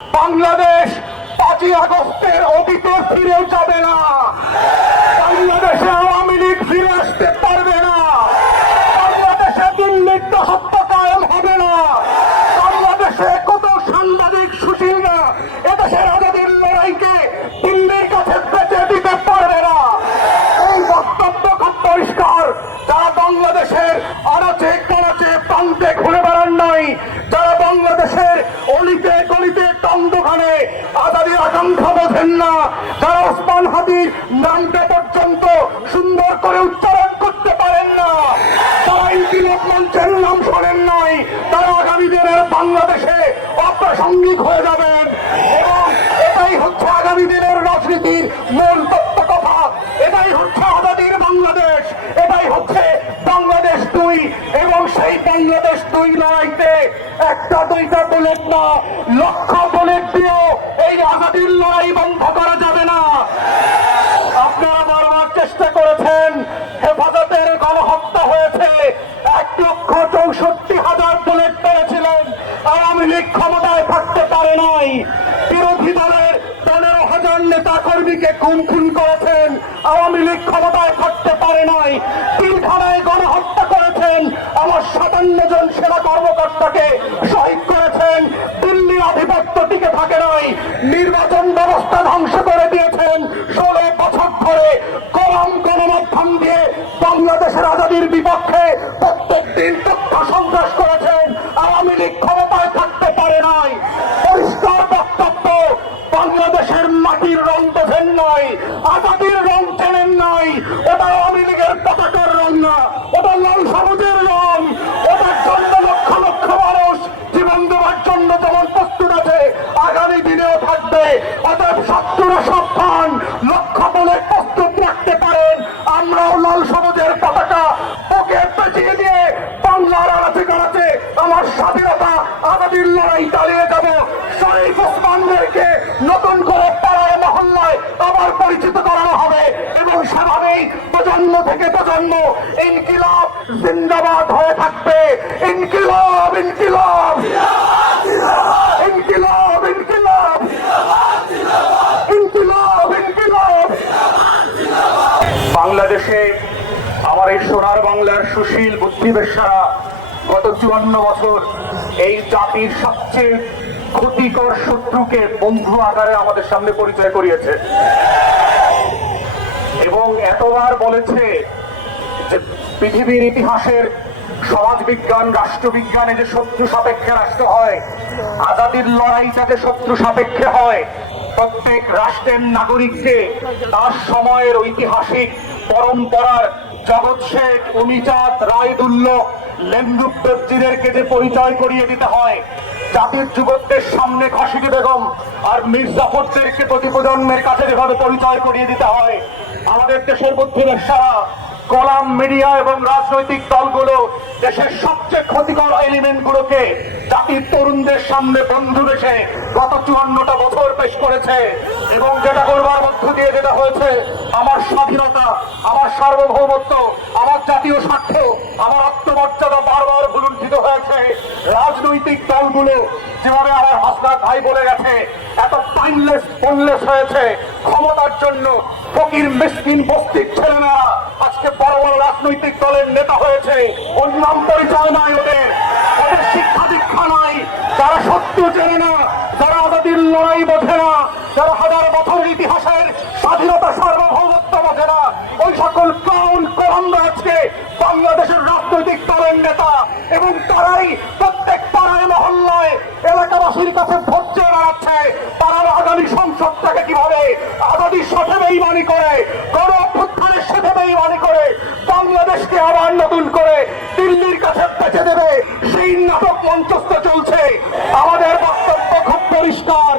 বাংলাদেশ 5ই আগস্টের অতীতে ফিরে যাবে না। বাংলাদেশে আওয়ামী লীগ ফিরে আসতে পারবে না। বাংলাদেশে দিল্লির দাসত্ব কায়েম হবে না। বাংলাদেশে কত সাংবাদিক সুশীলরা এদেশের আজাদীর লড়াইকে দিল্লির কাছে বেঁচে দিতে পারবে না। এই বক্তব্য খুব পরিষ্কার। যারা বাংলাদেশের আনাচে কানাচে প্রান্তে ঘুরে বেড়ান নাই, যারা বাংলাদেশের অলিতে গলিতে টংদোখানে আজাদীর আকাঙ্ক্ষা বোঝেন না, যারা ওসমান হাদির নামটা পর্যন্ত সুন্দর করে উচ্চারণ করতে পারেন না, যারা ইনকিলাব মঞ্চের নাম শোনেন নাই, তারা আগামী দিনের বাংলাদেশে অপ্রাসঙ্গিক হয়ে যাবেন। এবং এটাই হচ্ছে আগামী দিনের রাজনীতির মূল তত্ত্ব কথা। এটাই হচ্ছে আজাদীর বাংলাদেশ, এটাই হচ্ছে বাংলাদেশ 2। এবং সেই বাংলাদেশ 2 লড়াইতে একটা দুইটা বুলেট না, লক্ষ বুলেট দিয়েও এই আজাদীর লড়াই বন্ধ করা যাবে না। আপনারা বারবার চেষ্টা করেছেন, হেফাজতের গণহত্যা হয়েছে, 1,64,000 বুলেট পেয়েছিলেন। আওয়ামী লীগ ক্ষমতায় থাকতে পারে নাই। বিরোধী দলের 15,000 নেতা কর্মীকে খুন করেছেন, আওয়ামী লীগ ক্ষমতায় থাকতে পারে নাই। পিলখানায় গণহত্যা করেছেন, আমার 57 জন সেনা কর্মকর্তাকে শহীদ করেছেন। দিল্লির আধিপত্য টিকে থাকে নাই। নির্বাচন ব্যবস্থা ধ্বংস করে দিয়েছেন 16 বছর ধরে। কলম গণমাধ্যম দিয়ে বাংলাদেশের আজাদীর বিপক্ষে প্রত্যেক দিন তথ্য সন্ত্রাস করেছেন। আওয়ামী লীগ ক্ষমতায় থাকতে পারে নাই। পরিষ্কার বক্তব্য, বাংলাদেশের মাটির রং বোঝেন নাই, আজাদীর রং চেনেন নাই। ওটা আওয়ামী লীগের পতাকার রং না, ওটা লাল সবুজের রং। ওটার জন্য লক্ষ লক্ষ মানুষ জীবন দেওয়ার জন্য যেমন প্রস্তুত আছে, আগামী দিনেও থাকবে। অতএব শত্রুরা সাবধান, লক্ষ্য বলে প্রস্তুত রাখতে পারেন। আমরাও লাল সবুজের পতাকা বুকে পেঁচিয়ে দিয়ে বাংলার আনাচে কানাচে আমার স্বাধীনতা আজাদীর লড়াই চালিয়ে যাব। শরীফ ওসমানদেরকে নতুন করে পাড়ায় মহল্লায় আবার পরিচিত করানো হবে এবং সেভাবেই প্রজন্ম থেকে প্রজন্ম ইনকিলাব জিন্দাবাদ হয়ে থাকবে। ইনকিলাব ইনকিলাব ইনকিলাব ইনকিলাব ইনকিলাব ইনকিলাব। বাংলাদেশে আমার এই সোনার বাংলার সুশীল বুদ্ধিবেশারা গত 54 বছর এই জাতির সবচেয়ে ক্ষতিকর শত্রুকে বন্ধু আকারে আমাদের সামনে পরিচয় করিয়েছে এবং এতবার বলেছে যে পৃথিবীর ইতিহাসের সমাজবিজ্ঞান রাষ্ট্রবিজ্ঞানে যে শত্রু সাপেক্ষে রাষ্ট্র হয়, আজাদীর লড়াইটা যে শত্রু সাপেক্ষে হয়। প্রত্যেক রাষ্ট্রের নাগরিককে তার সময়ের ঐতিহাসিক পরম্পরার জগৎ শেখ, অমিচাঁদ, রায়দুল্লহ, লেমরুপ্পজিদেরকে যে পরিচয় করিয়ে দিতে হয়, জাতির যুবকদের সামনে খসিকি বেগম আর মীর জাফরদেরকে প্রতি প্রজন্মের কাছে যেভাবে পরিচয় করিয়ে দিতে হয়, আমাদের দেশের বুদ্ধিবেশারা, কলাম, মিডিয়া এবং রাজনৈতিক দলগুলো দেশের সবচেয়ে ক্ষতিকর এলিমেন্ট গুলোকে জাতির তরুণদের সামনে বন্ধু বেশে গত 54টা বছর পেশ করেছে। এবং যেটা করবার মধ্য দিয়ে যেটা হয়েছে, আমার স্বাধীনতা, আমার সার্বভৌমত্ব, আমার জাতীয় স্বার্থ, আমার আত্মমর্যাদা বারবার ভুলুণ্ঠিত হয়েছে। রাজনৈতিক দলগুলো যেভাবে আমার হাসনাত ভাই বলে গেছে, এত টাইমলেস বললেস হয়েছে ক্ষমতার জন্য। ফকির মিসকিন বস্তির ছেলেমেয়েরা আজকে বড় বড় রাজনৈতিক দলের নেতা হয়েছে। ওর নাম পরিচয় নাই, ওদের ওদের শিক্ষা দীক্ষা নাই। যারা সত্য চেনে না, যারা আজাদীর লড়াই বোঝে না, যারা হাজার বছরের ইতিহাসের স্বাধীনতা সার্বভৌমত্ব বোঝে না, ওই সকল ক্লাউন কোরআনরা আজকে বাংলাদেশের রাজনৈতিক দলের নেতা। এবং তারাই প্রত্যেক পাড়ায় মহল্লায় এলাকাবাসীর কাছে ভোট চেয়ে বেড়াচ্ছে। তারা আগামী সংসদটাকে কিভাবে আজাদীর সাথে বেইমানি করে, গণ অভ্যুত্থানের সাথে বেইমানি করে বাংলাদেশকে আবার নতুন করে দিল্লির কাছে বেঁচে দেবে, সেই নাটক মঞ্চস্থ চলছে। আমাদের বক্তব্য খুব পরিষ্কার,